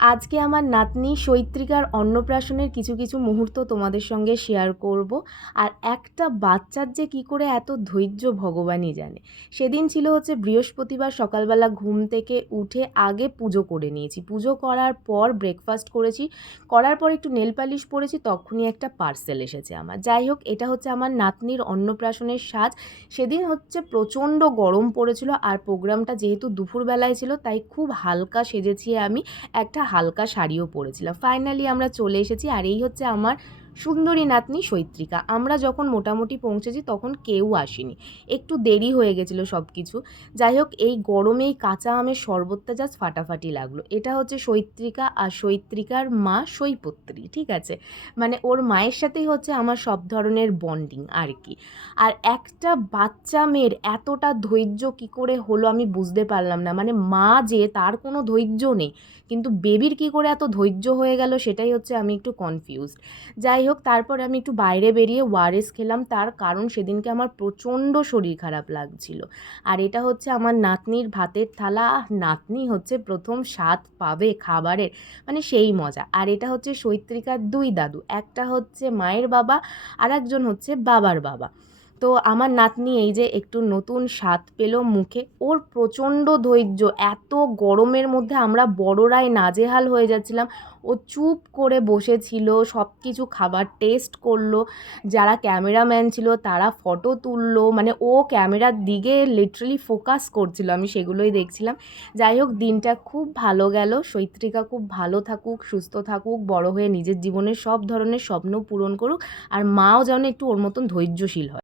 আজকে আমার নাতনি চৈত্রিকার অন্নপ্রাশনের কিছু মুহূর্ত তোমাদের সঙ্গে শেয়ার করব। আর একটা বাচ্চার যে কী করে এত ধৈর্য ভগবানই জানে। সেদিন ছিল হচ্ছে বৃহস্পতিবার, সকালবেলা ঘুম থেকে উঠে আগে পুজো করে নিয়েছি। পুজো করার পর ব্রেকফাস্ট করেছি, করার পর একটু নেল পালিশ পরেছি, তখনই একটা পার্সেল এসেছে আমার। যাই হোক, এটা হচ্ছে আমার নাতনির অন্নপ্রাশনের সাজ। সেদিন হচ্ছে প্রচণ্ড গরম পড়েছিল, আর প্রোগ্রামটা যেহেতু দুপুরবেলায় ছিল তাই খুব হালকা সেজেছি আমি, একটা হালকা শাড়িও পরেছিলাম। ফাইনালি আমরা চলে এসেছি, আর এই হচ্ছে আমার সুন্দরী নাতনি চৈত্রিকা। আমরা যখন মোটামুটি পৌঁছেছি তখন কেউ আসেনি, একটু দেরি হয়ে গেছিলো সব কিছু। যাই হোক, এই গরমে এই কাঁচা আমের শরবতটা জাস্ট ফাটাফাটি লাগলো। এটা হচ্ছে চৈত্রিকা, আর চৈত্রিকার মা সৈপত্রী, ঠিক আছে? মানে ওর মায়ের সাথেই হচ্ছে আমার সব ধরনের বন্ডিং আর কি। আর একটা বাচ্চা মেয়ের এতটা ধৈর্য কী করে হলো আমি বুঝতে পারলাম না। মানে মা যে, তার কোনো ধৈর্য নেই, কিন্তু বেবির কী করে এত ধৈর্য হয়ে গেল সেটাই হচ্ছে আমি একটু কনফিউজড। যাই হোক, তারপরে আমি একটু বাইরে বেরিয়ে ওআরএস খেলাম, তার কারণ সেদিনকে আমার প্রচণ্ড শরীর খারাপ লাগছিল। আর এটা হচ্ছে আমার নাতনির ভাতের থালা। নাতনি হচ্ছে প্রথম স্বাদ পাবে খাবারের, মানে সেই মজা। আর এটা হচ্ছে চৈত্রিকার দুই দাদু, একটা হচ্ছে মায়ের বাবা আর একজন হচ্ছে বাবার বাবা। তো আমার নাতনি এই যে একটু নতুন স্বাদ পেল মুখে। ওর প্রচণ্ড ধৈর্য, এত গরমের মধ্যে আমরা বড়রাই নাজেহাল হয়ে যাচ্ছিলাম। ও চুপ করে বসেছিল, সব কিছু খাবার টেস্ট করলো। যারা ক্যামেরাম্যান ছিল তারা ফটো তুললো, মানে ও ক্যামেরার দিকে লিটারালি ফোকাস করছিল, আমি সেগুলোই দেখছিলাম। যাই হোক, দিনটা খুব ভালো গেল। চৈত্রিকা খুব ভালো থাকুক, সুস্থ থাকুক, বড় হয়ে নিজের জীবনের সব ধরনের স্বপ্ন পূরণ করুক, আর মাও যেন একটু ওর মতন ধৈর্যশীল হয়।